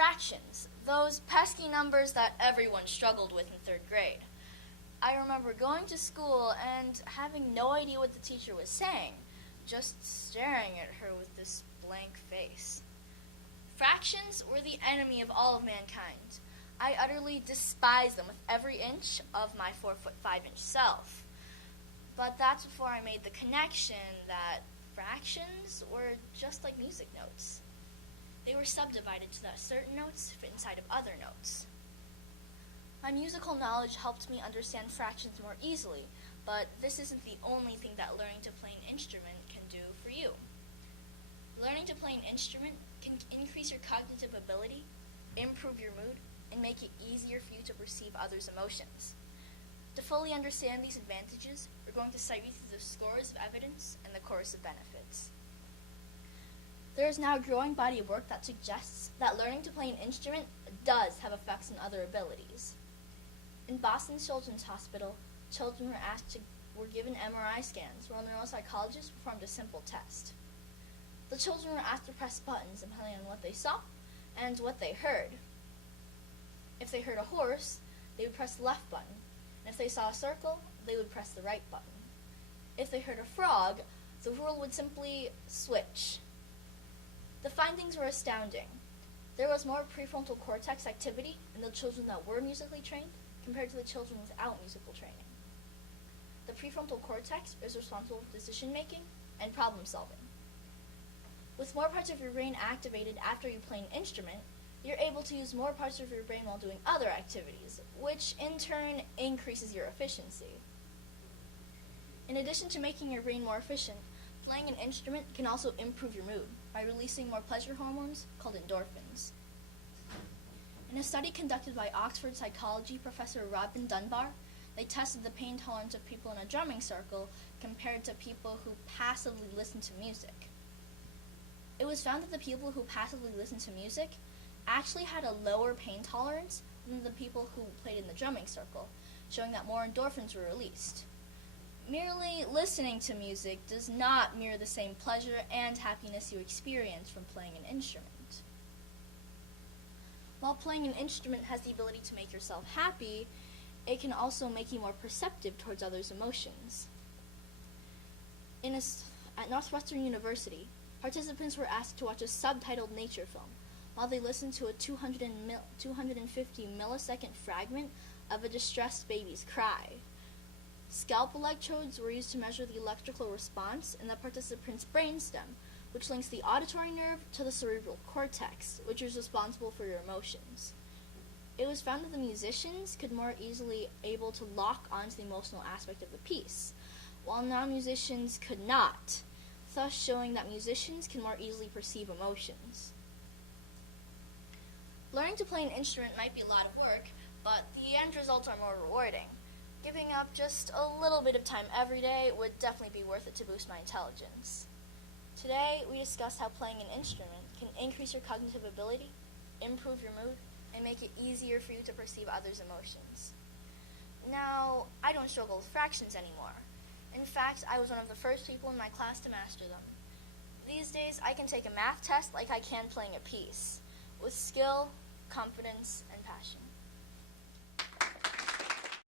Fractions, those pesky numbers that everyone struggled with in third grade. I remember going to school and having no idea what the teacher was saying, just staring at her with this blank face. Fractions were the enemy of all of mankind. I utterly despised them with every inch of my 4'5" self. But that's before I made the connection that fractions were just like music notes. They were subdivided so that certain notes fit inside of other notes. My musical knowledge helped me understand fractions more easily, but this isn't the only thing that learning to play an instrument can do for you. Learning to play an instrument can increase your cognitive ability, improve your mood, and make it easier for you to perceive others' emotions. To fully understand these advantages, we're going to cite you through the scores of evidence and the chorus of benefits. There is now a growing body of work that suggests that learning to play an instrument does have effects on other abilities. In Boston Children's Hospital, children were given MRI scans while neuropsychologists performed a simple test. The children were asked to press buttons depending on what they saw and what they heard. If they heard a horse, they would press the left button, and if they saw a circle, they would press the right button. If they heard a frog, the rule would simply switch. The findings were astounding. There was more prefrontal cortex activity in the children that were musically trained compared to the children without musical training. The prefrontal cortex is responsible for decision-making and problem-solving. With more parts of your brain activated after you play an instrument, you're able to use more parts of your brain while doing other activities, which in turn increases your efficiency. In addition to making your brain more efficient, playing an instrument can also improve your mood by releasing more pleasure hormones called endorphins. In a study conducted by Oxford psychology professor Robin Dunbar, they tested the pain tolerance of people in a drumming circle compared to people who passively listened to music. It was found that the people who passively listened to music actually had a lower pain tolerance than the people who played in the drumming circle, showing that more endorphins were released. Merely listening to music does not mirror the same pleasure and happiness you experience from playing an instrument. While playing an instrument has the ability to make yourself happy, it can also make you more perceptive towards others' emotions. At Northwestern University, participants were asked to watch a subtitled nature film while they listened to a 250 millisecond fragment of a distressed baby's cry. Scalp electrodes were used to measure the electrical response in the participant's brainstem, which links the auditory nerve to the cerebral cortex, which is responsible for your emotions. It was found that the musicians could more easily able to lock onto the emotional aspect of the piece, while non-musicians could not, thus showing that musicians can more easily perceive emotions. Learning to play an instrument might be a lot of work, but the end results are more rewarding. Giving up just a little bit of time every day would definitely be worth it to boost my intelligence. Today, we discussed how playing an instrument can increase your cognitive ability, improve your mood, and make it easier for you to perceive others' emotions. Now, I don't struggle with fractions anymore. In fact, I was one of the first people in my class to master them. These days, I can take a math test like I can playing a piece, with skill, confidence, and passion.